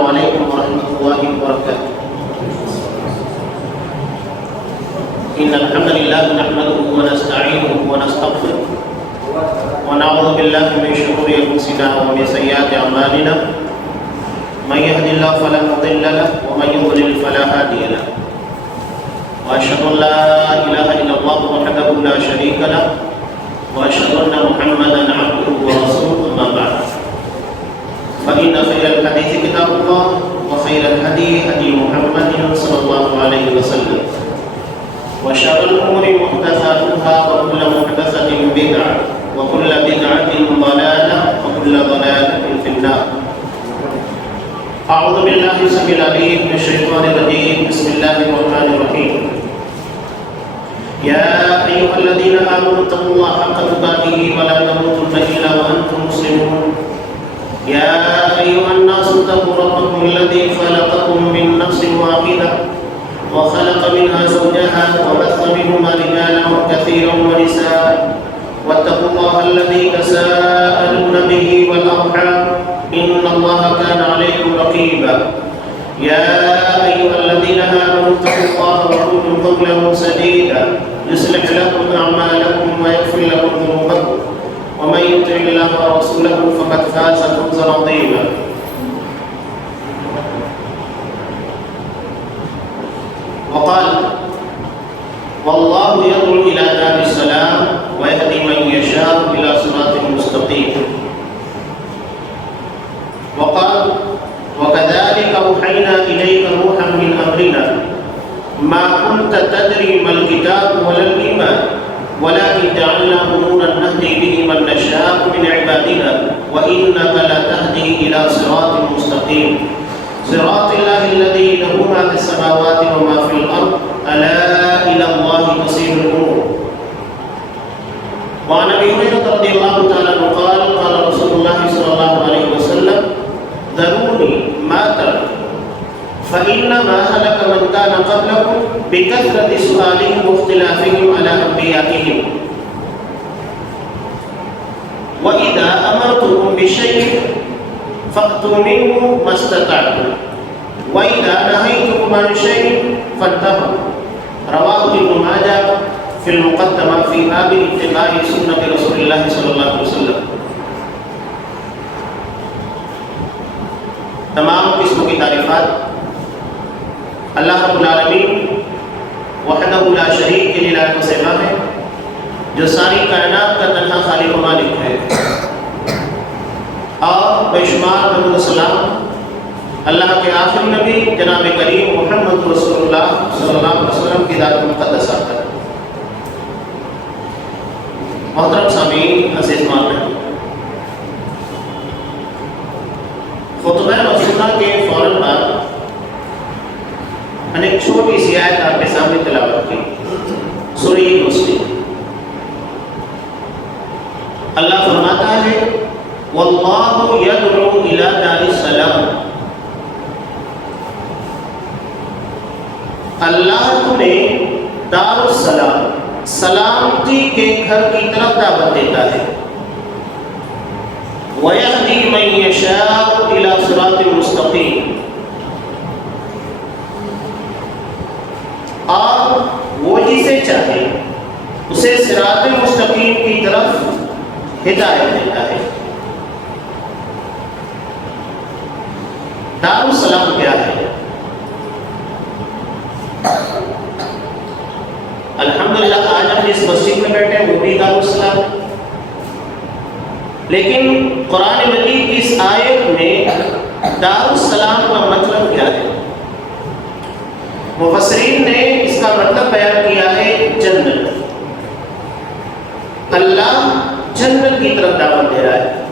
السلام علیکم ورحمۃ اللہ وبرکاتہ. ان الحمد للہ نحمده ونستعینه ونستغفره ونعوذ باللہ من شرور انفسنا ومن سیئات اعمالنا من يهد الله فلا مضل له ومن يضلل فلا هادي له واشهد ان لا اله الا الله وحده لا شريك له واشهد ان محمدا عبده ورسوله اما بعد فإن خير الحديث كتاب الله وخير الهدي هدي محمد صلى الله عليه وسلم وشر الأمور محدثاتها وكل محدثة بدعة وكل بدعة ضلالة وكل ضلالة في النار. أعوذ بالله السميع العليم من الشيطان الرجيم. بسم الله الرحمن الرحيم. يا أيها الذين آمنوا اتقوا الله حق تقاته ولا تموتن إلا وأنتم مسلمون. يا أيها الناس اتقوا ربكم الذي خلقكم من نفس واحدة وخلق منها زوجها وبث منهما رجالا كثيرا ونساء واتقوا الله الذي تساءلون به والأرحام إن الله كان عليكم رقيبا. يا أيها الذين آمنوا اتقوا الله وقولوا قولا سديدا يصلح لكم أعمالكم ويغفر لكم ذنوبكم ومن يطع الله ورسوله فقد فاز فوزا عظيما. وقال والله يدعو إلى دار السلام ويهدي من يشاء إلى صراط مستقيم. وقال وكذلك أوحينا إليك روحا من أمرنا ما كنت تدري ما الكتاب ولا الإيمان ولكن جعلناه نورا نهدي به من نشاء من عبادنا وإنك لتهدي إلى صراط مستقيم صراط الله الذي له ما في السماوات وما في الأرض ألا إلى الله تصير الأمور. وعن أبي هريرة رضي الله تعالى عنه قال قال رسول الله صلى الله عليه وسلم ذروني ما تركت فإنما هلك من كان قبلكم بكثرة سؤالهم واختلافهم على أنبيائهم وإذا أمرتكم بشيء فأتوا منه ما استطعتم وإذا نهيتكم عن شيء فانتهوا. رواه ابن ماجه في المقدمة في باب اتباع سنة رسول الله صلى الله عليه وسلم. تمام قسم کی تعریفات اللہ رب العالمین وحدہ لا شریک کے لیے لائق و سیما ہے جو ساری کائنات کا تنہا خالق و مالک ہے، اور بے شمار درود و سلام اللہ کے آخری نبی جناب کریم محمد رسول اللہ صلی اللہ علیہ وسلم کی ذات مقدسہ پر. محترم سامعین، عزیز ماں، خطبہ رسولہ کے فوراً بعد میں نے ایک چھوٹی سی آیت آپ کے سامنے تلاوت کی، سورہ مسلم. اللہ فرماتا ہے واللہ یدعو الی دار السلام. اللہ تمہیں دار السلام، سلامتی کے گھر کی طرف دعوت دیتا ہے. وَيَهْدِي مَن يَشَاءُ إِلَى صِرَاطٍ مُسْتَقِيمٍ، اور وہ جسے چاہے اسے صراط مستقیم کی طرف ہدایت دیتا ہے. دار السلام کیا ہے؟ الحمدللہ آج ہم جس مسجد میں بیٹھے ہیں وہ بھی دار السلام ہے، لیکن قرآن مجید کی اس آیت میں دار السلام کا مطلب کیا ہے؟ مفسرین نے اس کا مطلب بیان کیا ہے جنت. اللہ جنت کی طرف دعوت دے رہا ہے.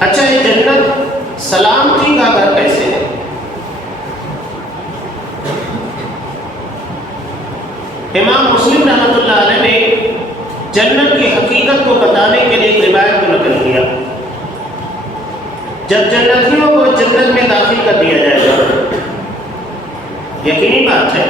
اچھا، یہ جنت سلامتی کا گھر کیسے ہے؟ امام مسلم رحمۃ اللہ علیہ نے جنت کی حقیقت کو بتانے کے لیے ایک روایت کو نقل کیا. جب جنتیوں کو جنت میں داخل کر دیا جائے گا، یقینی بات ہے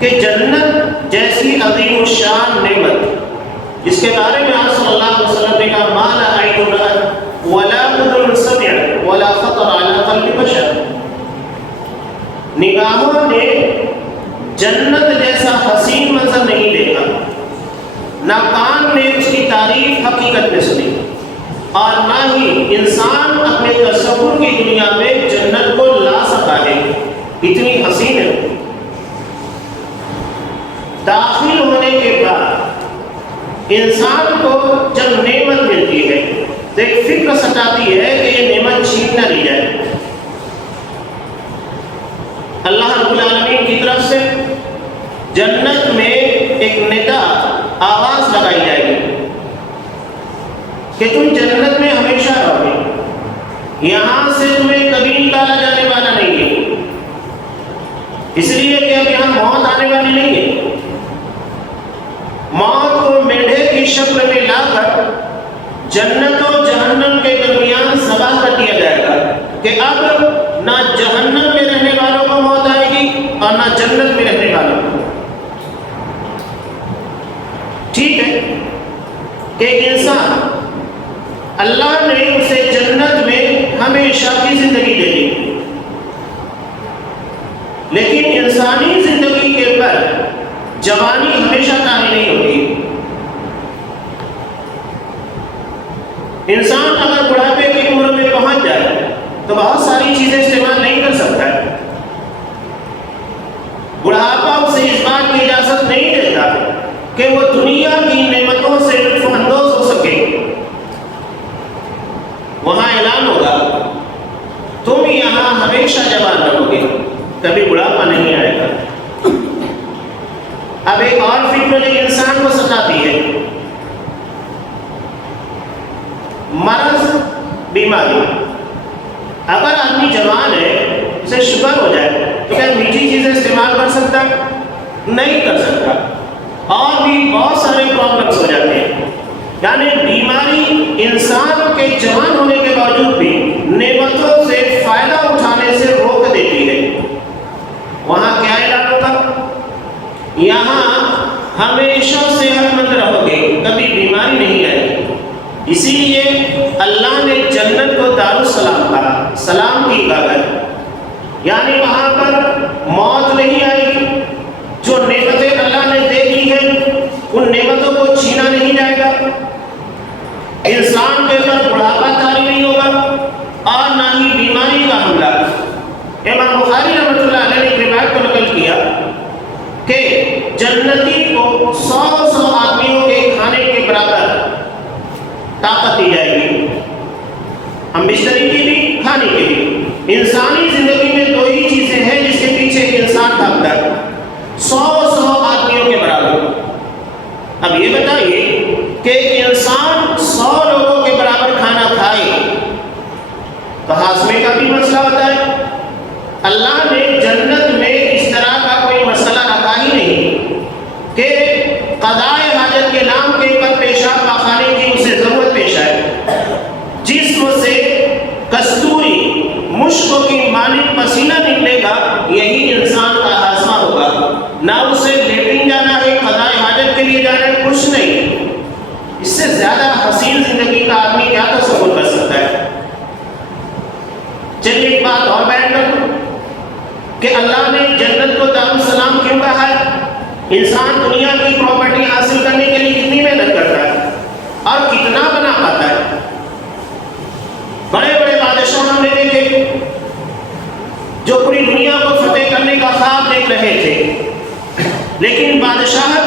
کہ جنت جیسی عظیم الشان نعمت جس کے بارے میں آپ صلی اللہ علیہ وسلم نے کہا ما لا عین رأت ولا اذن سمعت ولا خطر على قلب بشر نگاہوں نے جنت جیسا حسین منظر نہیں دیکھا، نہ کان نے اس کی تعریف حقیقت میں سنی، اور نہ ہی انسان اپنے تصور کی دنیا میں جنت کو لا سکا ہے، اتنی حسین ہے۔ داخل ہونے کے بعد انسان کو جب نعمت ملتی ہے تو ایک فکر ستاتی ہے کہ یہ نعمت چھین نہ لی جائے۔ اللہ رب العالمین کی طرف سے جنت میں ایک ندا آواز لگائی جائے گی کہ تم جنت میں ہمیشہ رہو گے، یہاں سے تمہیں کبھی نکالا جانے والا نہیں ہے، اس لیے کہ اب یہاں موت آنے والی نہیں ہے۔ موت کو مینڈھے کی شکل میں لا کر جنت و جہنم کے درمیان ذبح کر دیا جائے گا کہ اب نہ جہنم میں رہنے والوں کو موت آئے گی اور نہ جنت میں رہنے والوں کو۔ ٹھیک ہے کہ انسان اللہ نے اسے جنت میں ہمیشہ کی زندگی دے دی، لیکن انسانی زندگی کے پر جوانی ہمیشہ طاری نہیں ہوتی۔ انسان اگر بڑھاپے کی عمر میں پہنچ جائے تو بہت ساری چیزیں استعمال نہیں کر سکتا ہے۔ بڑھاپا اسے اس بات کی اجازت نہیں دیتا کہ وہ دنیا کی نعمتوں سے لطف اندوز ہو سکے۔ وہاں اعلان ہوگا تم یہاں ہمیشہ جوان رہو گے، کبھی بڑھاپا نہیں آئے گا۔ اب ایک اور فکر جو انسان کو ستاتی ہے، مرض، بیماری۔ اگر آدمی جوان ہے، اسے شوگر ہو جائے تو کیا میٹھی چیزیں استعمال کر سکتا ہے؟ نہیں کر سکتا، اور بھی بہت سارے پرابلمس ہو جاتے ہیں۔ یعنی بیماری انسان کے جوان ہونے کے باوجود بھی نعمتوں سے فائدہ اٹھانے سے روک دیتی ہے۔ وہاں کیا اعلان ہوگا؟ یہاں ہمیشہ صحت مند رہو گے، کبھی بیماری نہیں آئے گی۔ اسی لیے اللہ نے جنت کو دارالسلام کہا، سلام کی گھر، یعنی وہاں پر موت نہیں آئے گی۔ جو نعمتیں اللہ نے دے دی ہیں ان نعمتوں کو چھینا نہیں جائے گا، انسان کے اوپر بڑھاپا طاری نہیں ہوگا، اور نہ ہی بیماری کا حملہ۔ امام بخاری رحمۃ اللہ علیہ نے روایت کو نقل کیا کہ جنتی کو 100 آدمیوں کے کھانے کے برابر طاقت دی جائے گی، ہم بستری کی بھی کھانے کی بھی۔ انسانی زندگی میں دو ہی چیزیں ہیں جس کے پیچھے انسان بھاگتا ہے، 100 آدمیوں کے برابر۔ اب یہ بتائیے کہ انسان 100 لوگوں کے برابر کھانا کھائے تو ہاضمے کا بھی مسئلہ ہوتا ہے۔ اللہ نے جنت میں اس طرح کا کوئی مسئلہ رکھا ہی نہیں کہ قضائے حاجت کے نام کے اوپر پیشاب پاخانے کی اسے ضرورت پیش آئے۔ جسم سے کستوری مشک کی مانند پسینہ نکلے گا، یہی انسان کا ہاضمہ ہوگا۔ نہ اسے لیٹرین جانا ہے، قضائے حاجت کے لیے جانا ہے، کچھ نہیں۔ اس سے زیادہ حسین زندگی کا آدمی کیا تصور کر سکتا ہے؟ چلیے ایک بات اور بیان کر دوں کہ اللہ نے جنت کو دارالسلام کیوں کہا ہے؟ انسان دنیا کی پراپرٹی حاصل کرنے کے لیے کتنی محنت کرتا ہے اور کتنا بنا پاتا ہے۔ بڑے بڑے بادشاہ ہم نے دیکھے جو پوری دنیا کو فتح کرنے کا خواب دیکھ رہے تھے، لیکن بادشاہت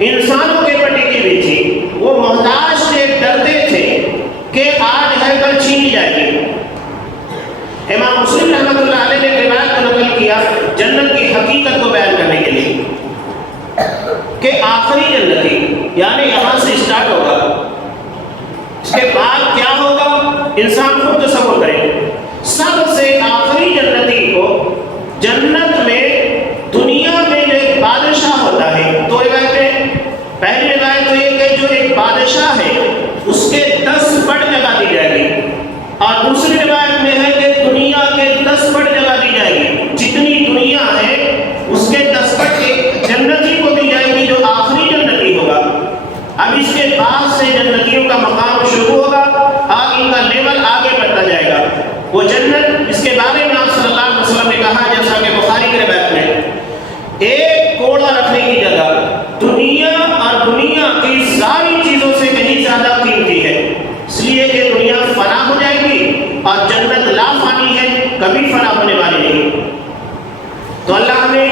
انسانوں کے پٹی کی بھی تھی۔ وہ محتاج سے ڈرتے تھے کہ آج ہے کل چھین لی جائے گی۔ امام مسلم رحمۃ اللہ علیہ نے روایت کو نقل کیا جنت کی حقیقت کو بیان کرنے کے لیے کہ آخری جنتی، یعنی یہاں سے اسٹارٹ ہوگا، اس کے بعد کیا ہوگا انسان خود تصور کرے۔ سب سے آخری جنتی کو جنت میں دنیا میں جو ایک بادشاہ ہوتا ہے، دو روایتیں، پہلی روایت تو یہ کہ جو ایک بادشاہ ہے اس کے 10 بڑ جگہ دی جائے گی، اور دوسری روایت میں ہے کہ دنیا کے 10 بڑ جگہ دی جائے گی۔ جتنی دنیا ہے اس کے 10 بڑ ایک جنتی کو دی جائے گی جو آخری جنتی ہوگا۔ اب اس کے بعد سے جنتیوں کا مقام شروع ہوگا اور ان کا لیول آگے بڑھتا جائے گا۔ وہ جنت جس کے بارے میں آپ صلی اللہ علیہ وسلم نے کہا، جیسا کہ بخاری کی روایت میں، ایک کوڑا رکھنے کی جگہ دنیا اور دنیا کی ساری چیزوں سے کہیں زیادہ قیمتی ہے، اس لیے کہ دنیا فنا ہو جائے گی اور جنت لا فانی ہے، کبھی فنا ہونے والی نہیں۔ تو اللہ ہمیں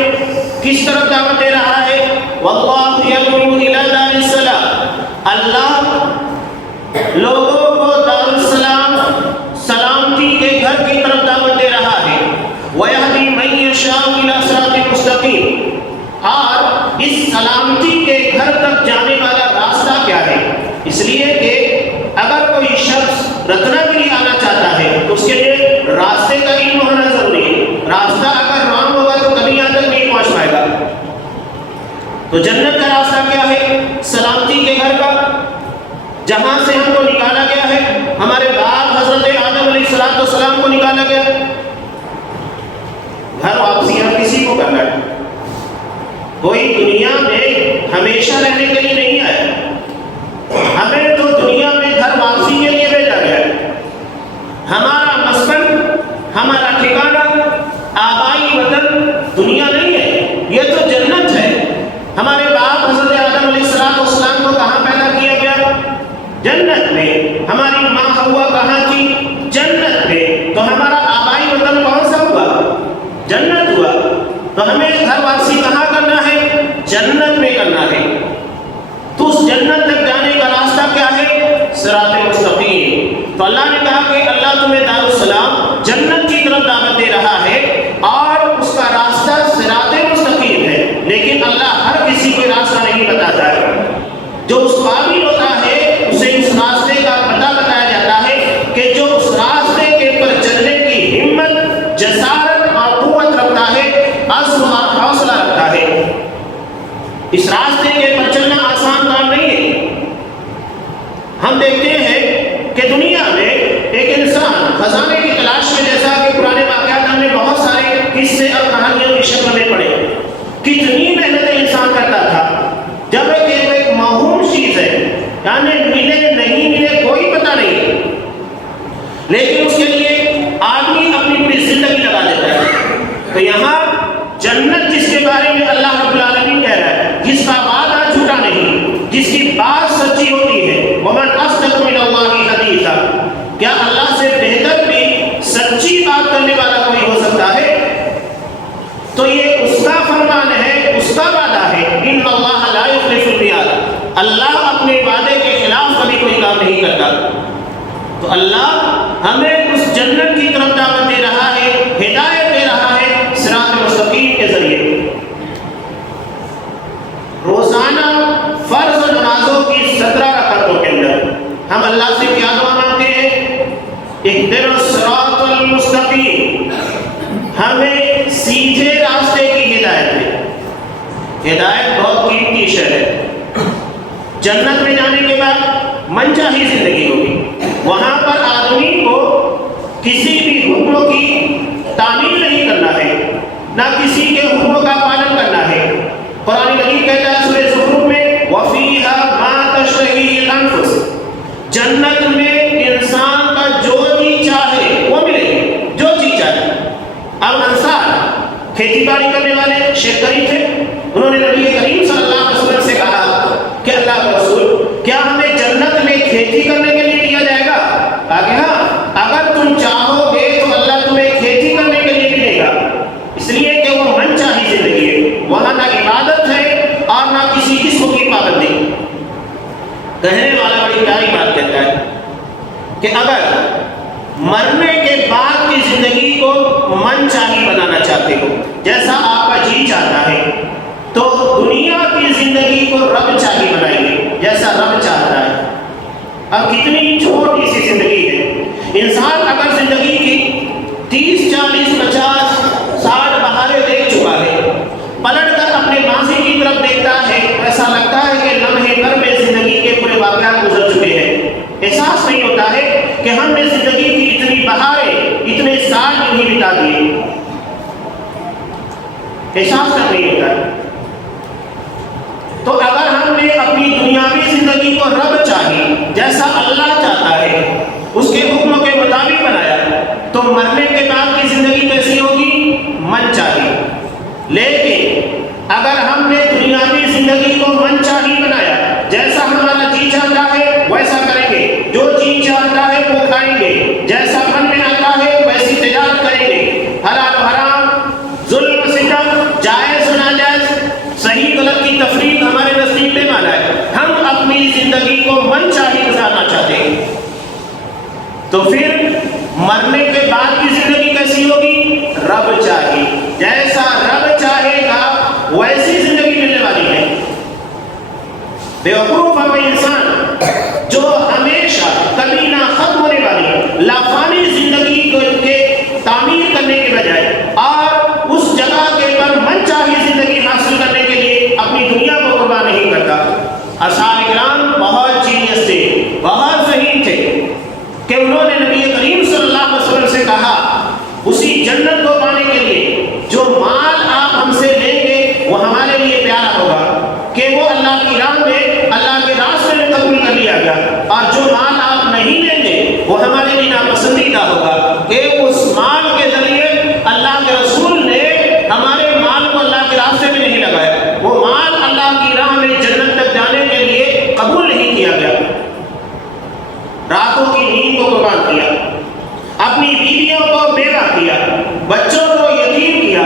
کس طرح دعوت دے رہا ہے؟ واللہ یدعو الی دار السلام، اللہ لوگوں کو دار السلام سلامتی کے گھر کی طرف دعوت دے رہا ہے۔ ویہدی من یشاء الی صراط مستقیم، اور اس سلامتی کے گھر تک جانے والا راستہ کیا ہے؟ اس لیے کہ اگر کوئی شخص رتنا گری آنا چاہتا ہے تو اس کے لیے راستے کا علم ہونا ضروری ہے۔ راستہ اگر رانگ ہوگا تو کبھی یہاں تک نہیں پہنچ پائے گا۔ تو جنت کا راستہ کیا ہے؟ سلامتی کے گھر کا، جہاں سے ہم کو نکالا گیا ہے، ہمارے باپ حضرت آدم علیہ السلام کو نکالا گیا۔ گھر واپسی ہم کسی کو کرنا ہے، کوئی دنیا میں ہمیشہ رہنے کے لیے نہیں آیا، ہمیں تو دنیا میں گھر واپسی کے لیے بھیجا گیا ہے۔ ہمارا مسکن، ہمارا ٹھکانہ، آبائی وطن دنیا نہیں ہے، یہ تو جنت ہے۔ ہمارے باپ حضرت آدم علیہ السلام کو کہاں پیدا کیا گیا؟ جنت میں۔ ہماری ماں حوا کہاں تھی؟ جنت میں۔ تو ہمارا آبائی وطن کون سا ہوا؟ جنت ہوا۔ تو ہمیں گھر واپسی کہاں کرنا ہے؟ جنت میں کرنا ہے۔ تو اس جنت تک جانے کا راستہ کیا ہے؟ صراط مستقیم۔ تو اللہ نے کہا کہ اللہ تمہیں دار السلام جنت کی طرف دعوت دے رہا ہے اور اس کا راستہ صراط مستقیم ہے، لیکن اللہ ہر کسی کو راستہ نہیں بتاتا ہے۔ جو اس قابل ہوتا ہے اسے اس راستے کا پتہ بتایا جاتا ہے کہ جو اس راستے کے پر چلنے کی ہمت، جسارت اور قوت رکھتا ہے، عزم اور حوصلہ رکھتا ہے۔ اس راستے کے پر چلنا آسان کام نہیں ہے۔ ہم دیکھتے ہیں کہ دنیا میں ایک انسان خزانے کی تلاش میں، جیسا کہ پرانے واقعات ہم نے بہت سارے قصے اور کہانیوں کی شکل میں پڑھے، کتنی محنتیں انسان کرتا تھا، جب ایک موہوم چیز ہے، یعنی ملے نہیں ملے کوئی پتہ نہیں، لیکن اس کے لیے آدمی اپنی پوری زندگی لگا دیتا ہے۔ تو یہاں جنت جس کے بارے میں اللہ رب العالمین کہہ رہا ہے، جس کا وعدہ جھوٹا نہیں، جس کی بات سچی ہوتی ہے، وَمَنْ أَصْدَقُ مِنَ اللَّهِ حَدِيثًا، کیا اللہ سے بہتر بھی سچی بات کرنے والا کوئی ہو سکتا ہے؟ تو یہ اس کا فرمان ہے، اس کا وعدہ ہے، إِنَّ اللَّهَ لَا يُخْلِفُ الْمِيعَادَ، اللہ اپنے وعدے کے خلاف کبھی کوئی کام نہیں کرتا۔ تو اللہ ہمیں اس جنت کی طرف دعوت دے رہا ہے، ہدایت دے رہا ہے صراط مستقیم کے ذریعے۔ روزانہ فرض نمازوں کی 17 رکعتوں کے اندر ہم اللہ سے کیا دعا مانگتے ہیں؟ اهدنا الصراط المستقیم، ہمیں سیدھے راستے کی ہدایت دے۔ ہدایت بہت قیمتی شے ہے۔ جنت میں جانے کے بعد منچاہی زندگی ہوگی، وہاں پر آدمی کو کسی بھی حکم کی تعمیل نہیں کرنا ہے، نہ کسی کے حکم کا پالن کرنا ہے۔ قرآن مجید کہتا ہے سورہ زخرف میں وَفِيهَا مَا تَشْتَهِي الْأَنفُسُ، جنت میں انسان کا جو جی چاہے وہ ملے، جو جی چاہے۔ اب انصار کھیتی باڑی کرنے والے شیخ کریم تھے، انہوں نے نبی کریم صلی اللہ علیہ وسلم سے کہا کہ اللہ کے رسول کیا ہمیں جنت میں کھیتی کرنے کے لیے دیا جائے گا؟ کہا کہ ہاں، اگر تم چاہو گے تو اللہ تمہیں کھیتی کرنے کے لیے بھی دے گا، اس لیے کہ وہ من چاہی زندگی ہے، وہاں نہ عبادت ہے اور نہ کسی قسم کی پابندی۔ کہنے والا بڑی پیاری بات کہتا ہے کہ اگر مرنے کے بعد کی زندگی کو من چاہی بنانا چاہتے ہو، جیسا آپ کا جی چاہتا ہے، تو دنیا کی زندگی کو رب چاہی بنائیے جیسا رب چاہتا ہے۔ اب کتنی چھوٹی سی زندگی ہے، انسان اگر زندگی کی 30 40 50 60 بہاریں دیکھ چکا ہے، پلٹ کر اپنے ماضی کی طرف دیکھتا ہے، ایسا لگتا ہے کہ لمحے بھر میں زندگی کے پورے واقعات گزر چکے ہیں۔ احساس نہیں ہوتا ہے کہ ہم نے زندگی کی اتنی بہاریں، اتنے سال نہیں بتا دیے، احساس تک نہیں ہوتا ہے۔ تو اگر ہم نے اپنی دنیاوی زندگی کو رب چاہی جیسا اللہ چاہتا ہے، اس کے حکموں کے مطابق بنایا، تو مرنے کے بعد کی زندگی کیسی ہوگی؟ من چاہی۔ لیکن اگر ہم نے دنیاوی زندگی کو من چاہی بنایا، جیسا ہمارا جی چاہتا ہے ویسا کریں گے، جو جی چاہتا ہے وہ کھائیں گے، جیسا من میں آتا ہے ویسی تجارت کریں گے، حلال و حرام، ظلم و ستم، جائز و ناجائز، صحیح غلط کی تفریق ہمارے نصیب میں مانا ہے۔ ہم اپنی زندگی کو من چاہی گزارنا چاہتے ہیں، تو پھر مرنے کے بعد کی زندگی کیسی ہوگی؟ رب چاہی، جیسا رب چاہے گا ویسی زندگی ملنے والی ہے۔ بیوقوف ہے وہ انسان جو ہمیشہ کبھی نہ ختم ہونے والی لافانی زندگی کو کے تعمیر کرنے کے بجائے اور اس جگہ کے پر من چاہی زندگی حاصل کرنے کے لیے اپنی دنیا کو قربان نہیں کرتا۔ اصحاب کرام بہت جینیس تھے، بہت ذہین تھے کہ انہوں نے نبی کریم صلی اللہ علیہ وسلم سے کہا اسی جنت کو پانے کے لیے جو مال آپ ہم سے لیں گے وہ ہمارے لیے پیارا ہوگا، کہ وہ اللہ کی راہ میں اللہ کے راستے میں قبول کر لیا گیا، اور جو مال آپ نہیں لیں گے وہ ہمارے لیے ناپسندیدہ ہوگا، کہ اس مال کے ذریعے اللہ کے رسول نے ہمارے مال کو اللہ کے راستے میں نہیں لگایا، وہ مال اللہ کی راہ میں جنت تک جانے کے لیے قبول نہیں کیا گیا۔ راتوں کی نیند کو قربان کیا، اپنی بیویوں کو بیوہ کیا، بچوں کو یتیم کیا،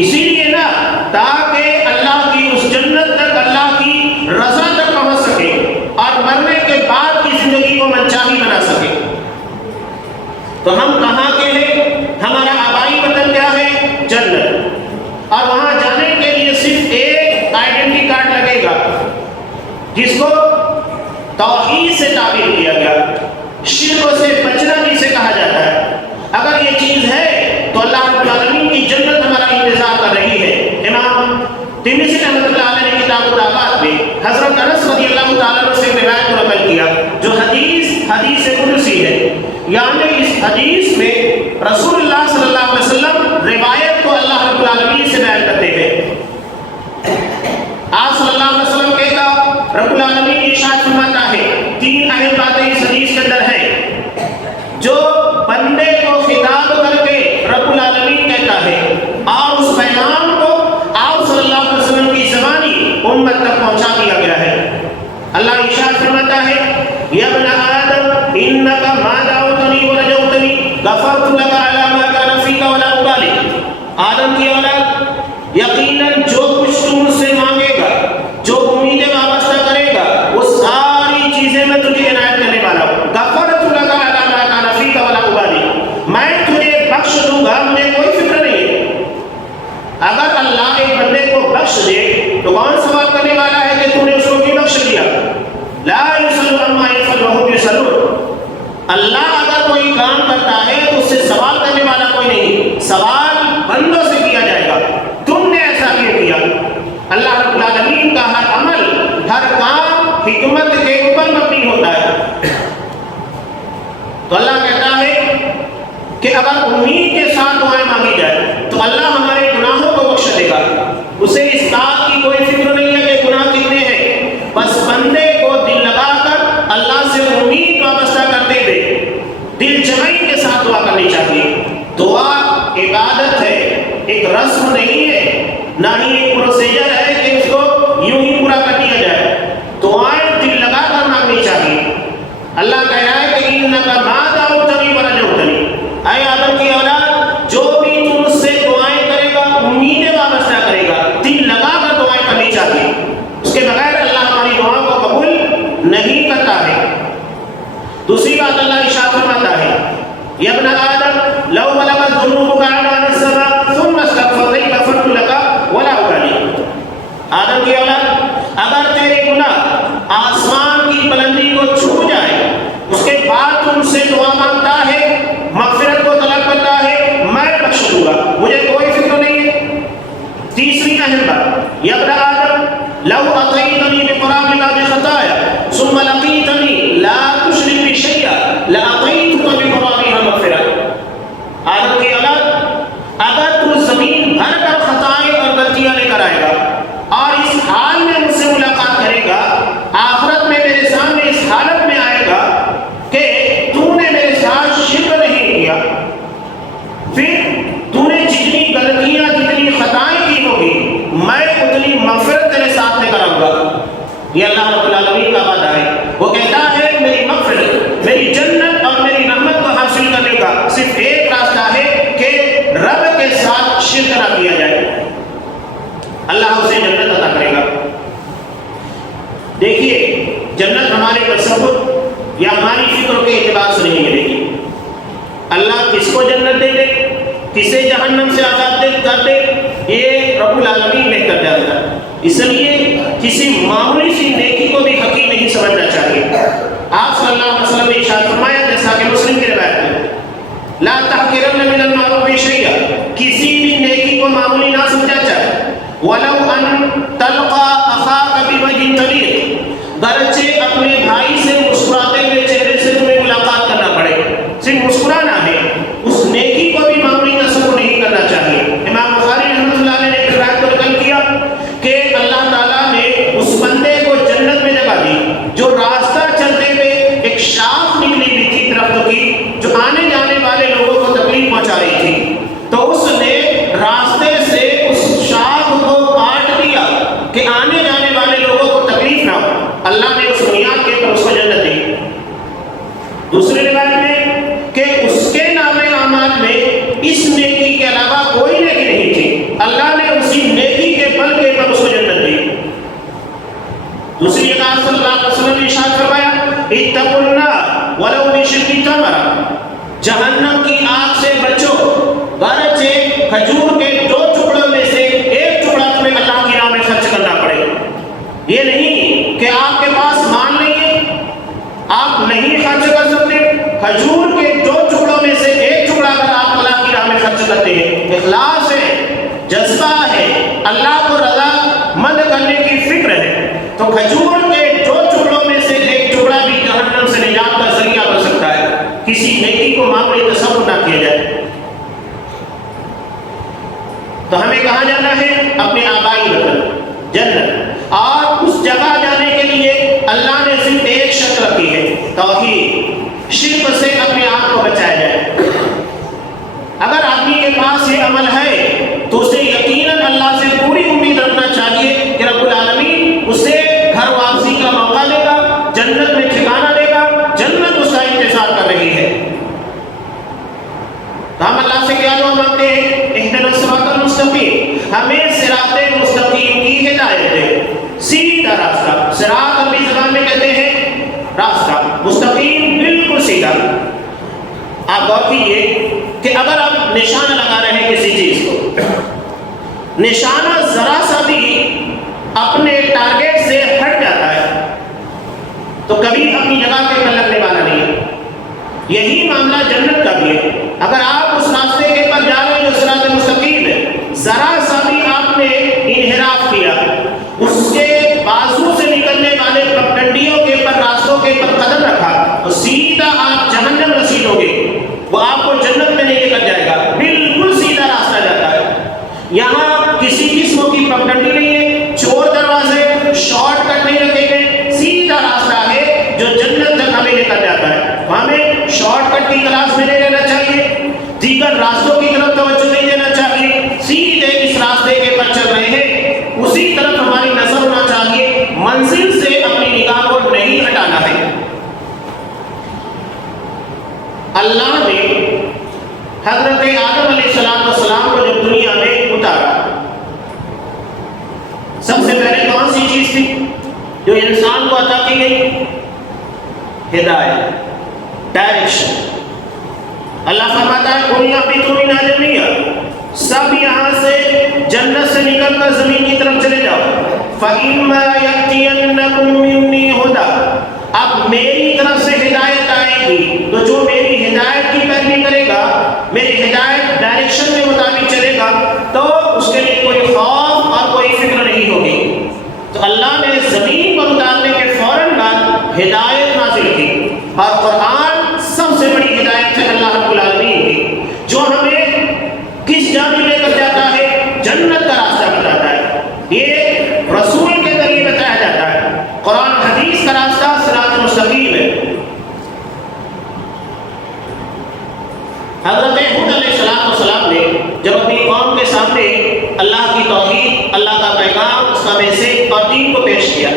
اسی لیے نا تاکہ اللہ کی اس جنت تک، اللہ کی رضا تک پہنچ سکے اور مرنے کے بعد کی زندگی کو منچاہی بنا سکے۔ تو ہم کہاں کے ہیں؟ ہمارا آبائی وطن کیا ہے؟ جنت، اور وہاں جانے کے لیے صرف ایک آئیڈینٹی کارڈ لگے گا جس کو توحید سے تعبیر کیا گیا، شرک سے بچنا بھی سے کہا جاتا ہے۔ اگر یہ چیز ہے تو اللہ رب العالمین کی جنت ہمارا انتظار کر رہی ہے۔ امام ترمذی رحمۃ اللہ علیہ نے کتاب الآباد میں حضرت انس رضی اللہ تعالیٰ عنہ سے روایت کو نقل کیا، جو حدیث قدسی ہے، یعنی اس حدیث میں رسول اللہ صلی اللہ علیہ وسلم روایت کو اللہ رب العالمین سے بیان کرتے ہیں۔ آپ صلی اللہ علیہ وسلم کہتا رب العالمین ارشاد فرماتا ہے، تین اہم باتیں اس حدیث کے اندر ہیں جو بندے کو خطاب کر کے رب العالمین کہتا ہے، اور اس پیغام کو آپ صلی اللہ علیہ وسلم کی زبانی امت تک پہنچا دیا گیا ہے۔ اللہ ارشاد فرماتا ہے، یا ابن آدم انک ما دعوتنی ورجوتنی غفرت لک علی ما کان فیک ولا ابالی۔ آدم کی اولاد، یقیناً جو کچھ تم مجھ سے مانگے گا، جو امیدیں وابستہ کرے گا، وہ ساری چیزیں میں تجھے عنایت کرنے والا ہوں۔ غفرت لک علی ما کان فیک ولا ابالی، میں تجھے بخش دوں گا، مجھے کوئی فکر نہیں ہے۔ اگر اللہ ایک بندے کو بخش دے تو کون سوال کرنے والا ہے کہ تم نے اس کو کیوں بخش دیا؟ لا یسأل عما یفعل وهم یسألون۔ اللہ اگر کوئی کام کرتا ہے تو اس سے سوال کرنے والا کوئی نہیں، سوال بندوں سے کیا جائے گا، تم نے ایسا کیوں کیا؟ اللہ رب العالمین کا ہر عمل، ہر کام حکمت کے اوپر مبنی ہوتا ہے۔ تو اللہ کہتا ہے کہ اگر امید کے ساتھ دعائیں مانگی جائے تو اللہ ہمارے گناہوں کو بخش دے گا۔ اسے اس بات کی کوئی فکر نہیں ہے کہ گناہ کتنے ہیں، بس بندے کو دل لگا کر اللہ سے امید وابستہ کرتے ہوئے دل جمعی کے ساتھ دعا کرنی چاہیے۔ دعا عبادت ہے، ایک رسم نہیں ہے، نہ ہی ایک پروسیجر ہے کہ اس کو یوں ہی پورا کر دیا جائے۔ دعائیں دل لگا کر مانگنی چاہیے۔ اللہ کہہ رہا ہے کہ انک ما دعوتنی ورجوتنی، اے آدم کی اولاد، جو بھی تم مجھ سے دعائیں کرے گا، امیدیں وابستہ کرے گا، دل لگا کر دعائیں کرنی چاہیے، اس کے بغیر اللہ ہماری دعاؤں کو قبول نہیں کرتا ہے۔ دوسری بات اللہ ارشاد فرماتا ہے، یا ابن آدم لو بلغت ذنوبک عنان السماء ثم استغفرتنی غفرت لک ولا ابالی۔ آدم کی اولاد، اگر تیرے گناہ آسمان کی بلندی کو چھو جائے، اس کے بعد تم سے دعا مانگتا ہے، مغفرت کو طلب کرتا ہے، میں بخش دوں گا، مجھے کوئی فکر نہیں ہے۔ تیسری اہم بات، یا ابن آدم لو اتیتنی بقراب الارض خطایا ثم لقیتنی لا تشرک بی شیئا لاتیتک بقرابها مغفرۃ۔ آدم کی اولاد، اگر تو زمین بھر کر خطائیں اور غلطیاں لے کر آئے گا اور اس حال میں مجھ سے ملاقات کرے گا، آخرت میں میرے سامنے اس حالت میں آئے گا کہ تو نے میرے ساتھ شرک نہیں کیا، پھر تو نے جتنی غلطیاں جتنی خطائیں کی ہوگی میں اتنی مغفرت تیرے ساتھ میں کراؤں گا۔ یہ اللہ رب العالمین کا وعدہ ہے۔ وہ کہتا ہے میری مغفرت، میری جنت اور میری رحمت کو حاصل کرنے کا صرف ایک راستہ ہے کہ رب کے ساتھ شرک نہ کیا جائے، اللہ اسے جنت عطا کرے گا۔ دیکھیے جنت ہمارے تصور یا ہماری فکر کے اعتبار سے نہیں ملے گی۔ اللہ کس کو جنت دے دے، کسے جہنم سے آزاد کر دے، یہ رب العالمین بہتر جانتا ہے۔ اس لیے کسی معمولی سی نیکی کو بھی حقیر نہیں سمجھنا چاہیے۔ آپ صلی اللہ علیہ وسلم نے ارشاد فرمایا جیسا کہ مسلم کی روایت ہے، لا تحقرن من المعروف شیئا، کسی بھی نیکی کو معمولی نہ سمجھا جائے، ولو ان تلقى اخاك بوجه طليق، گرچہ اپنے بھائی سے مسکراتے ہوئے چہرے سے تمہیں ملاقات کرنا پڑے، صرف مسکرانا ہے، اس نیکی کو بھی معمولی تصور نہیں کرنا چاہیے۔ امام بخاری رحمۃ اللہ علیہ نے روایت کو نقل کیا کہ اللہ تعالیٰ نے اس بندے کو جنت میں جگہ دی جو راستہ چلتے ہوئے ایک شاخ نکلی ہوئی تھی درخت کی جو آنے جانے والے لوگوں کو تکلیف پہنچا رہی تھی، تو اس نے راستے سے اس شاخ کو کاٹ دیا کہ آنے جانے والے لوگوں کو تکلیف نہ ہو۔ اللہ نے اس بنیاد کے اوپر اس کو جنت دی۔ دوسری روایت میں کہ اس کے نام اعمال میں اس نیکی کے علاوہ کوئی نیکی نہیں تھی، اللہ نے اسی نیکی کے بل کے اوپر اس کو جنت دی۔ دوسری جگہ صلی اللہ علیہ وسلم نے ارشاد فرمایا اتقوا النار ولو بشق تمرہ، جہنم کی آگ سے بچو گرچہ کھجور کے 2 ٹکڑوں میں سے 1 ٹکڑا تمہیں اللہ کی راہ میں خرچ کرنا پڑے۔ یہ نہیں کہ آپ کے پاس مال نہیں ہے، آپ نہیں خرچ کر سکتے، کھجور کے 2 ٹکڑوں میں سے 1 ٹکڑا اگر آپ اللہ کی راہ میں خرچ کرتے ہیں، اخلاص ہے، جذبہ ہے، اللہ کو رضا مند کرنے کی فکر ہے، تو کھجور کے 2 ٹکڑوں میں سے 1 ٹکڑا بھی جہنم سے نجات کا ذریعہ بن سکتا ہے۔ کسی نیکی کو معمولی تصور نہ کیا جائے۔ تو ہمیں کہاں جانا ہے؟ اپنے آبائی وطن جنت، اور اس جگہ جانے کے لیے اللہ نے صرف ایک شرط رکھی ہے، توحید، شرک سے اپنے آپ کو بچایا جائے۔ اگر آدمی کے پاس یہ عمل ہے تو اسے یقیناً اللہ سے پوری امید رکھنا چاہیے کہ رب العالمین اسے گھر واپسی کا موقع دے گا، جنت میں ٹھکانہ دے گا، جنت اس کا انتظار کر رہی ہے۔ تو ہم اللہ سے کیا دعا مانگتے ہیں؟ اہدنا الصراط المستقیم، ہمیں صراط مستقیم کی ہدایت دے، سیدھا راستہ۔ صراط عربی زبان میں کہتے ہیں راستہ، مستقیم بالکل سیدھا۔ آپ غور کیجیے کہ اگر آپ نشانہ لگا رہے ہیں کسی چیز کو، نشانہ ذرا سا بھی اپنے ٹارگیٹ سے ہٹ جاتا ہے تو کبھی اپنی جگہ پہ لگنے والا نہیں ہے۔ یہی معاملہ جنت کا بھی ہے۔ اگر آپ اس راستے کے پر جا رہے ہیں جو صراط مستقیم ہے، ذرا سا بھی آپ نے انحراف کیا، اس کے بازو سے نکلنے والے پگڈنڈیوں کے پر راستوں کے پر قدم رکھا تو سیدھا آپ جہنم رسید ہوگے، وہ آپ کو جنت میں نہیں لے کر جائے گا۔ بالکل سیدھا راستہ جاتا ہے، یہاں کسی قسم کی پگڈنڈی نہیں ہے، چور دروازے، شارٹ کٹ نہیں رکھے گئے، سیدھا راستہ ہے جو جنت تک ہمیں لے کر جاتا ہے۔ ہمیں شارٹ کٹ کی تلاش میں نہیں رہنا چاہیے، دیگر راستوں کی طرف توجہ نہیں دینا چاہیے، سیدھے اس راستے کے پر چل رہے ہیں اسی طرف ہماری نظر ہونا چاہیے، منزل سے اپنی نگاہ کو نہیں ہٹانا ہے۔ اللہ نے حضرت آدم علیہ السلام کو جب دنیا میں اتارا، سب سے پہلے کون سی چیز تھی جو انسان کو عطا کی گئی؟ ہدایت، ڈائریکشن۔ اللہ فرماتا ہے کُلُّ اهْبِطُوا مِنْهَا جَمِيعًا، سب یہاں سے جنت سے نکل کر زمین کی طرف چلے جاؤ۔ فَإِمَّا يَأْتِيَنَّكُم مِّنِّي هُدًى، اب میری طرف سے ہدایت آئے گی تو جو میری ہدایت کی پیروی کرے گا، میری ہدایت ڈائریکشن کے مطابق چلے گا، تو اس کے لیے کوئی خوف اور کوئی فکر نہیں ہوگی۔ تو اللہ نے زمین پر اتارنے کے فوراً بعد ہدایت نازل کی، اور قرآن سب سے بڑی ہدایت ہے اللہ رب العالمین کی، جو ہمیں کس جانب لے کر جاتا ہے؟ جنت کا راستہ بتاتا ہے۔ یہ رسول کے ذریعے بتایا جاتا ہے۔ قرآن حدیث کا راستہ صراط مستقیم ہے۔ حضرت ہود علیہ السلام خواتین کو پیش کیا.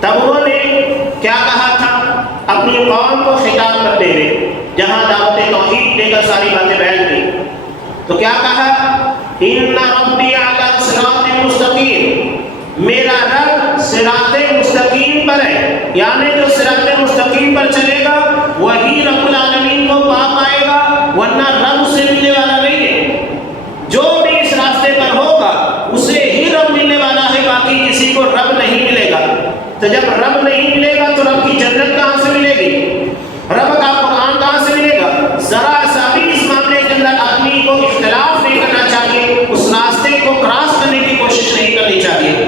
تب انہوں نے کیا کہا تھا اپنی قوم کو خطاب کرتے ہوئے، جہاں دعوت توحید لے کر ساری باتیں بیان کی، تو کیا کہا؟ ان ربی علی صراط مستقیم، میرا رب صراط مستقیم پر ہے، یعنی جو صراط مستقیم پر چلے گا وہی رب العالمین کو پا پائے گا، ورنہ رب سے ملنے والا نہیں ہے. جو بھی اس راستے پر ہوگا اسے ہی رب ملنے والا ہے، باقی کسی کو رب نہیں ملے گا. تو جب رب نہیں ملے گا تو رب کی جنت کہاں سے ملے گی؟ رب کا قرآن کہاں سے ملے گا؟ ذرا سا بھی اس معاملے کے اندر آدمی کو اختلاف نہیں کرنا چاہیے، اس راستے کو کراس کرنے کی کوشش نہیں کرنی چاہیے.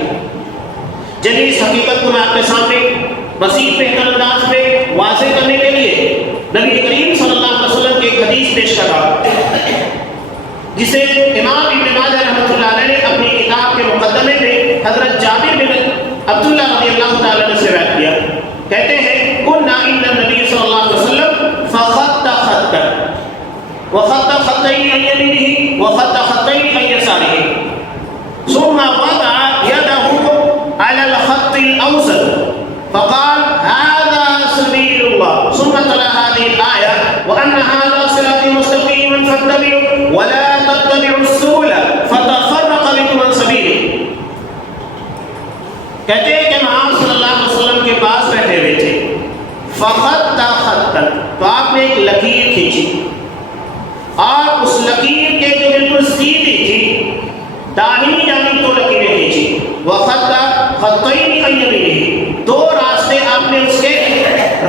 چلیے اس حقیقت کو میں آپ کے سامنے مزید بہتر انداز میں واضح کرنے کے لیے نبی کریم صلی اللہ علیہ وسلم کی ایک حدیث پیش کر رہا ہوں، جسے امام ابن ماجہ رحمۃ اللہ علیہ نے اپنی کتاب کے مقدمے میں حضرت جابر بن عبداللہ رضی اللہ تعالیٰ عنہ سے روایت کیا. کہتے ہیں کنا عند النبی صلی اللہ علیہ وسلم فخط خطا وخط خطين عن يمينه وخط خطين عن يساره ثم وضع يده على الخط الأوسط فقال هذا سبيل الله ثم تلا هذه الآية وأن هذا صراطي مستقيما فاتبعوا ولا تتبعوا السبل فتفرق بكم عن سبيله. کہتے ہیں کہ محمد صلی اللہ علیہ وسلم کے پاس بیٹھے ہوئے تھے، فخط خطا، تو آپ نے ایک لکیر کھینچی اور اس لکیر کے جو بالکل سیدھی تھی داہنی جانب دو لکیریں کھینچی، وخط خطین عن یمینہ، دو راستے آپ نے اس کے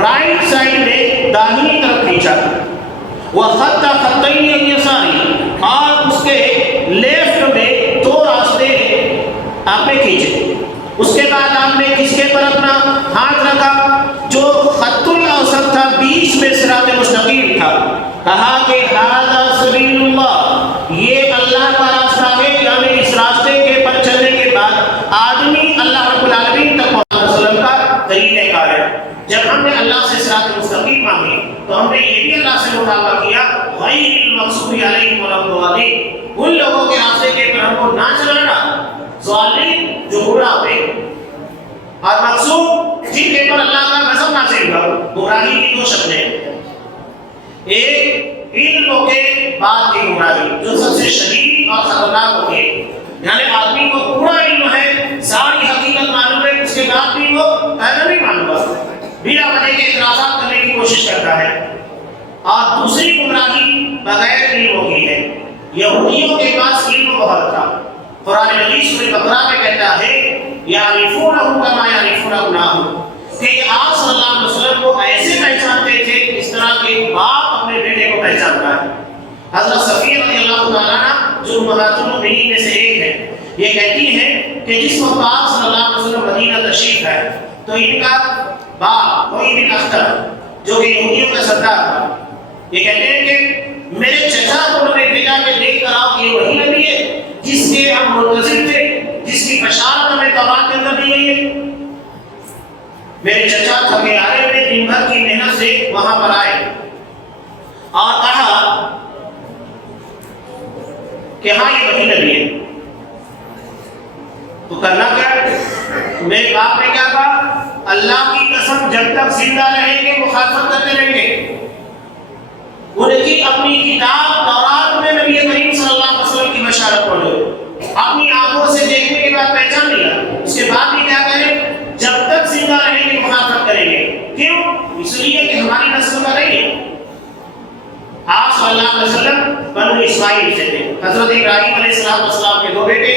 رائٹ سائڈ میں داہنی طرف کھینچا، وخط خطین عن یسارہ، اور اس کے لیفٹ میں دو راستے آپ نے کھینچے. اس کے بعد آپ نے کس کے پر اپنا ہاتھ رکھا؟ جو خط الاوسط تھا، بیچ میں صراط مستقیم تھا، کہا کہ ھذا سبیل اللہ، یہ اللہ کا راستہ ہے. یعنی اس راستے کے پر چلنے کے بعد آدمی اللہ رب العالمین تک وسلم کا طریقہ کار ہے. جب ہم نے اللہ سے صراط مستقیم مانگی تو ہم نے یہ بھی اللہ سے مطالبہ کیا غیر المغضوب علیہم ولا الضالین، ان لوگوں کے راستے کے پر ہم کو نہ چلانا، ظالم جو گمراہ ہوئے، اور مغضوب جن کے پر اللہ کا غضب نازل ہوا. گمراہی کی دو شکلیں، ایک علم کے بعد کی گمراہی جو سب سے شدید اور خطرناک ہوتی ہے، یعنی آدمی کو پورا علم ہے، ساری حقیقت معلوم ہے، اس کے بعد بھی وہ پہلے نہیں معلوم ہے، بلا وجہ کے اعتراضات کرنے کی کوشش کرتا ہے. اور دوسری گمراہی بغیر علم کی ہے. یہودیوں کے پاس علم بہت تھا. قرآن مجید سورہ بقرہ میں کہتا ہے یعرفونہ کما یعرفون ابناءہم، کہ آپ صلی اللہ علیہ وسلم کو ایسے پہچانتے تھے اس طرح کہ باپ اپنے بیٹے کو پہچانتا ہے. حضرت صفیہ رضی اللہ تعالیٰ عنہ جو امہات المؤمنین میں سے ایک ہے، یہ کہتی ہیں کہ جس وقت آپ صلی اللہ علیہ وسلم مدینہ تشریف ہے تو ان کا باپ کوئی بن اختر جو کہ یہودیوں کا سردار تھا، یہ کہتے ہیں کہ میرے چچا کو انہوں نے بھیجا کہ دیکھ کر آؤ کہ یہ وہی نبی ہے جس کے ہم منتظر تھے، جس کی بشارت ہمیں تورات کے اندر دی گئی ہے. میرے چچا تھکے آئے ہوئے دن بھر کی محنت سے وہاں پر آئے اور کہا کہ ہاں یہ وہی نبی ہے. تو کرنا کیا؟ میرے باپ نے کیا کہا؟ اللہ کی قسم جب تک زندہ رہیں گے مخالفت کرتے رہیں گے. ان کی اپنی کتاب تورات میں نبی کریم صلی اللہ علیہ وسلم کی بشارت پڑھو، اپنی آنکھوں سے دیکھنے کے بعد پہچان لیا، اس کے بعد بھی کیا کریں؟ جب تک زندہ رہیں گے مخالفت کریں گے. کیوں؟ اس لیے کہ ہماری نسل کا نہیں ہے. آپ صلی اللہ علیہ وسلم بنو اسماعیل سے تھے. حضرت ابراہیم علیہ السلام کے دو بیٹے،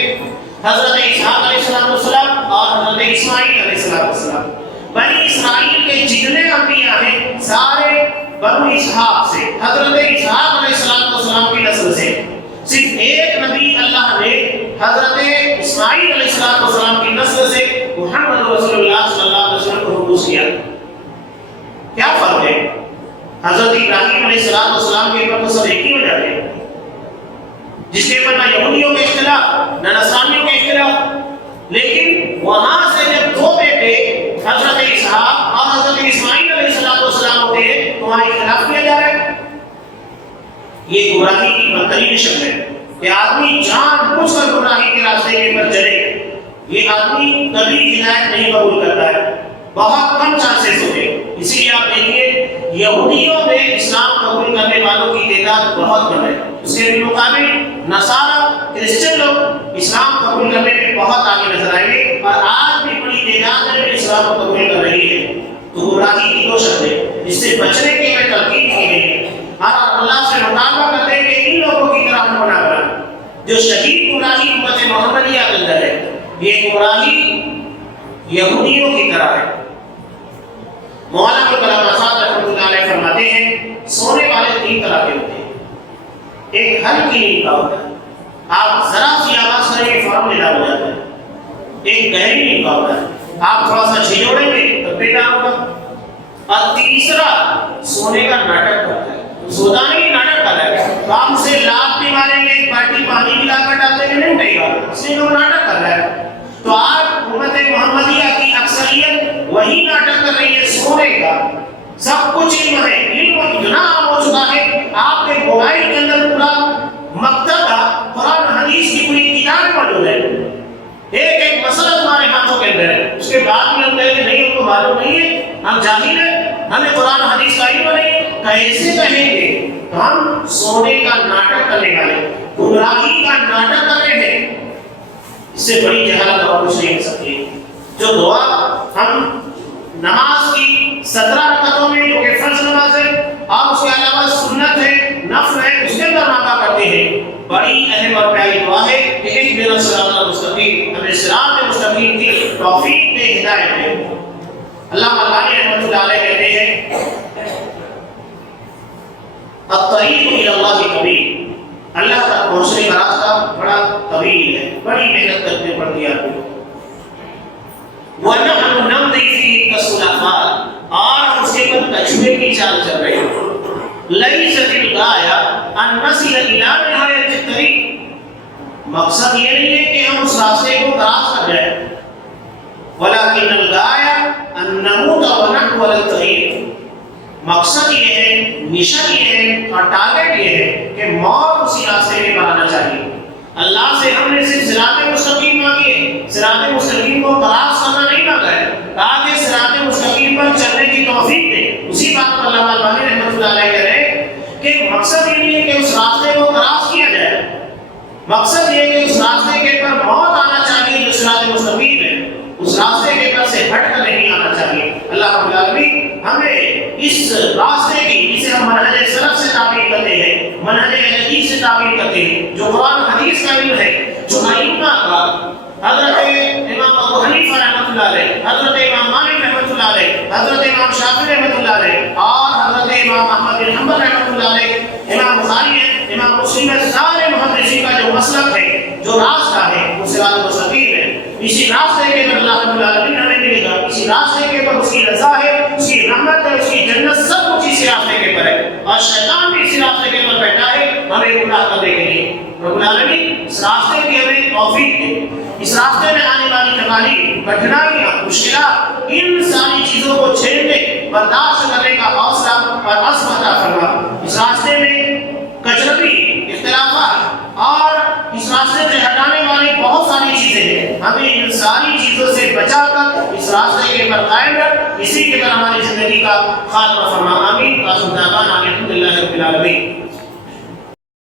حضرت اسحاق علیہ السلام اور حضرت اسماعیل علیہ السلام. بنی اسرائیل کے جتنے انبیاء ہیں سارے بنو اسحاق سے، حضرت اسحاق علیہ السلام کی نسل سے. صرف ایک نبی اللہ نے حضرت اسماعیل علیہ السلام کی نسل سے محمد رسول اللہ صلی اللہ علیہ وسلم کو مبعوث کیا. کیا فرق ہے؟ حضرت ابراہیم علیہ السلام کے اوپر تو سب ایک ہی ہو جاتے ہیں، جس کے اوپر نہ یہودیوں کے اختلاف نہ نصرانیوں کے اختلاف. لیکن وہاں سے جب دو بیٹے حضرت اسحاق اور حضرت اسماعیل علیہ السلام ہوتے ہیں تو وہاں اختلاف کیا جا رہا ہے. یہ گمراہی کی بدترین شکل ہے. کہ آدمی جان بوجھ کر گناہی کے راستے کے پر چلے، یہ آدمی کبھی ہدایت نہیں قبول کرتا ہے، بہت کم چانسز ہوتے ہیں۔ اسی لیے آپ دیکھیے یہودیوں میں اسلام قبول کرنے والوں کی تعداد بہت کم ہے، اس کے مقابل نصارہ کرسچن لوگ اسلام قبول کرنے میں بہت آگے نظر آئیں گے، اور آج بھی بڑی تعداد میں اسلام کو قبول کر رہی ہے۔ تو گمراہی کی دو شرطیں جس سے بچنے کی ہمیں تلقین کی گئی ہے، اور اللہ سے مطالبہ کرتے ہیں کہ ان لوگوں کی طرح ہم بنا کریں جو شدید گمراہی امت محمدیہ کے اندر ہے۔ یہ گمراہی یہودیوں کی طرح ہے۔ مولانا کلام آزاد رحمۃ اللہ علیہ فرماتے ہیں سونے والے تین طرح کے ہوتے ہیں، ایک ہلکی نیند کا ہوتا ہے، آپ ذرا سی آواز کریں گے فوراً بیدار ہو جاتے ہیں، ایک گہری نیند کا ہوتا ہے، آپ تھوڑا سا جھنجھوڑیں گے تو بیدار ہوگا، اور تیسرا سونے کا ناٹک کرتا ہے، سوتا نہیں ناٹک کر رہا ہے، تو آپ اسے لات بھی ماریں گے، ایک بالٹی پانی ملا کر ڈالتے ہوئے نہیں اٹھے گا، اس لیے وہ ناٹک کر رہا ہے۔ تو آج امت محمدیہ کی اکثریت وہی ناٹک کر رہی ہے سونے کا، سب کچھ علم ہے، علم اتنا عام ہو چکا ہے، آپ کے موبائل کے اندر پورا مکتبہ قرآن حدیث کی پوری کتاب موجود ہے، ایک ایک مسئلہ تمہارے ہاتھوں کے اندر ہے، اس کے بعد بھی ہم کہیں کہ نہیں ہم کو معلوم نہیں ہے، ہم جاہل ہیں، ہمیں قرآن حدیث کا علم نہیں، کیسے کہیں گے؟ تو ہم سونے کا ناٹک کرنے والے، گمراہی کا ناٹک کر رہے ہیں، اس سے بڑی جہالت اور کچھ نہیں ہو سکتی۔ جو دعا ہم نماز کی 17 رکعتوں میں جو کہ فرض نماز ہے اور اس کے علاوہ سنت ہے، نفل ہے، اس کے اندر مانگا کرتے ہیں، بڑی اہم اور پیاری دعا ہے کہ اہدنا الصراط المستقیم، ہمیں صراط مستقیم کی توفیق دے، ہدایت دے۔ علامہ البانی رحمۃ اللہ علیہ کہتے ہیں الطریق الی اللہ طویل، اللہ تک پہنچنے کا راستہ بڑا طویل ہے، بڑی محنت کرنی پڑتی ہے آپ کو۔ وَنَحْنُ نَمْضِي فِيهِ كَالسُّلَفَاءِ، اور ہم اس کے پر کچھوے کی چال چل رہے ہیں۔ لَيْسَتِ الْغَایَةُ أَن نَّصِلَ إِلَىٰ نِهَایَةِ الطَّرِیق، مقصد یہ نہیں ہے کہ ہم اس راستے کو کراس کر جائیں، وَلَٰكِنَّ الْغَایَةُ أَن نَّمُوتَ وَنَحْوَلَ الطَّرِیق، مقصد یہ ہے، مشن یہ ہے اور ٹارگٹ یہ ہے کہ موت اسی راستے میں بنانا چاہیے۔ اللہ سے ہم نے صرف صراط مستقیم مانگی ہے، صراط مستقیم کو کراس کرنا نہیں مانگا ہے، تاکہ صراط مستقیم پر چلنے کی توفیق دے۔ اسی بات پر علامہ البانی رحمۃ اللہ علیہ کہہ رہے ہیں کہ مقصد یہ نہیں ہے کہ اس راستے کو کراس کیا جائے، مقصد یہ ہے کہ اس راستے کے پر موت آنا چاہیے جو صراط مستقیم ہے، اس راستے کے پر سے ہٹ کر نہیں آنا چاہیے۔ اللہ رب العالمین ہمیں اس راستے کی، جسے ہم منہج سلف سے تعبیر کرتے ہیں، منہج حدیث سے تعبیر کرتے ہیں، جو قرآن حدیث کا علم ہے، جو ائمہ کا، حضرت امام ابو حنیفہ رحمۃ اللہ علیہ، حضرت امام مالک رحمۃ اللہ علیہ، حضرت امام شافعی رحمۃ اللہ علیہ، اور حضرت امام احمد بن حنبل رحمۃ اللہ علیہ، امام بخاری ہے، امام مسلم ہے، سارے محدثین کا جو مسلک ہے، جو راستہ ہے، وہ صراط مستقیم ہے۔ اسی راستے کے پر اللہ رب العالمین ہمیں ملے گا، اسی راستے کے پر اس کی رضا ہے، اس کی رحمت ہے، اس کی جنت، سب کچھ اسی راستے کے پر ہے، اور شیطان بھی اسی راستے کے پر بیٹھا ہے ہمیں گمراہ کرنے کے لیے۔ رب العالمین اس راستے کی ہمیں توفیق دے، اس راستے میں آنے والی تکالیف، کٹھنائیاں، مشکلات، ان ساری چیزوں کو جھیلنے، برداشت کرنے کا حوصلہ اور عزم عطا فرما۔ اس راستے میں کجروی، اختلافات اور اس راستے سے ہٹانے والی بہت ساری چیزیں ہیں، ہمیں ان ساری چیزوں سے بچا کر اس راستے کے پر قائم رکھ، اسی کے پر ہماری زندگی کا خاتمہ فرما۔ آمین۔ الحمد للہ رب العالمین۔